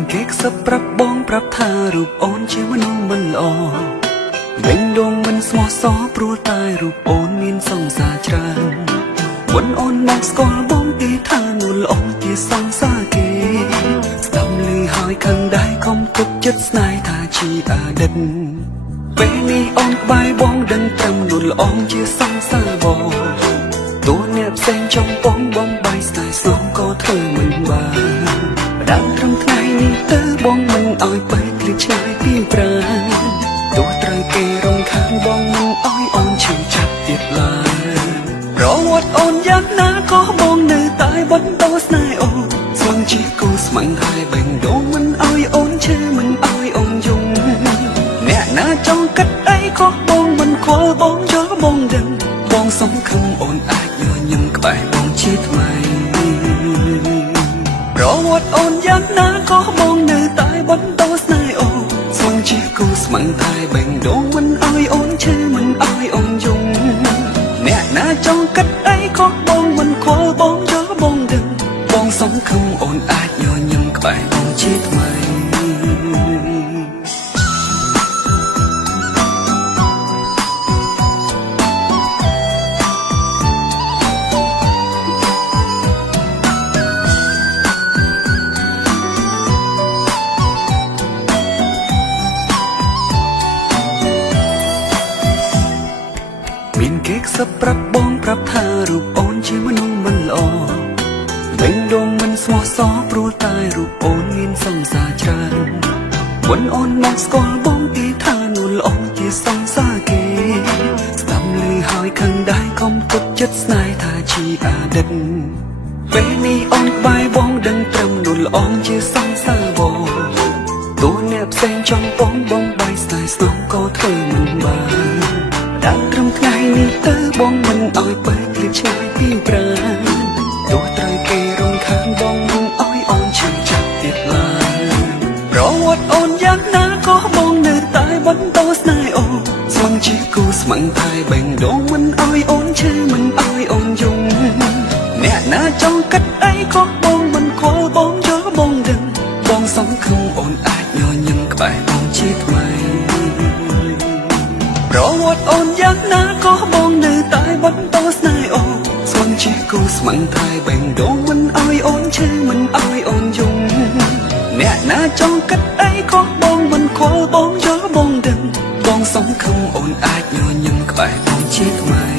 មានគេខ្សឹបប្រាប់បងប្រាប់ថារូបអូនជាមនុស្សមិនល្អដេញដងមិនស្មោះសរព្រោះតែរូបអូនមានសង្សារច្រើនមុនអូនមកស្គាល់បងទេថានួនល្អជាសង្សារគេស្ដាប់ឮហើយខឹងដែរខំទុកចិត្តស្នេហ៍ថាជាអតីតពេលនេះអូនក្បែរបងដឹងត្រឹមនួនល្អជាសង្សារបងតួអ្នកផ្សេងចំពងបងបាយស្នេហ៍ស្នងក៏ធ្វើមិនបានដល់ត្រឹមថ្ងៃនេះទៅបងមិនអោយបែកលិចឆ្ងាយពីប្រាណទោះត្រូវគេរំខានបងមិនអោយអូនឈឺចាប់ទៀតឡើយប្រវត្តិអូនយ៉ាងណាក៏បងនៅតែបន្តស្នេហ៍អូនស្មងជាគូស្មងហើយបេះដូងមិនអោយអូនឈឺមិនអោយអូនយំអ្នកណាចង់គិតអីក៏បងមិនខ្វល់បងយល់បងដឹងបងសង្ឃឹមអូនអាចញញឹមក្បែរបងជាថ្មីប្រវត្តិអូនយ៉ាងណាក៏បងនៅតែបន្តស្នេហ៍អូនស្មងជាគូស្មងតែបេះដូងមិនអោយអូនឈឺមិនអោយអូនយំអ្នកណាចង់គិតអីក៏បងមិនខ្វល់បងយល់បងដឹងបងសង្ឃឹមអូនអាចញញឹមក្បែរបងជាថ្មីមានគេខ្សឹបប្រាប់បងប្រាប់ថារូបអូនជាមនុស្សមិនល្អបេះដូងមិនស្មោះសរព្រោះតែរូបអូនមានសង្សារច្រើនមុនអូនមកស្គាល់បងទេថានួនល្អជាសង្សារគេស្ដាប់ឮហើយខឹងដែរខំទុកចិត្តស្នេហ៍ថាជាអតីតពេលនេះអូនក្បែរបងដឹងត្រឹមនួនល្អជាសង្សារបងតួអ្នកផ្សេងចង់បងបាយស្នេហ៍ស្នងក៏ធ្វើមិនបានដល់ត្រឹមថ្ងៃនេះទៅបងមិនអោយបែកលិចឆ្ងាយពីប្រាណទោះត្រូវគេរំខានបងមិនអោយអូនឈឺចាប់ទៀតឡើយប្រវត្តិអូនយ៉ាងណាក៏បងនៅតែបន្តស្នេហ៍អូនស្មងជាគូស្មងតែបេះដូងមិនអោយអូនឈឺមិនអោយអូនយំអ្នកណាចង់គិតអីក៏បងមិនខ្វល់បងយល់បងដឹងបងសង្ឃឹមអូនអាចញញឹមក្បែរបងជាថ្មីប្រវត្តិអូនយ៉ាងណាក៏បងនៅតែបន្តស្នេហ៍អូនស្មងជាគូស្មងតែបេះដូងមិនអោយអូនឈឺមិនអោយអូនយំអ្នកណាចង់គិតអីក៏បងមិនខ្វល់បងយល់បងដឹងបងសង្ឃឹមអូនអាចញញឹមក្បែរបងជាថ្មី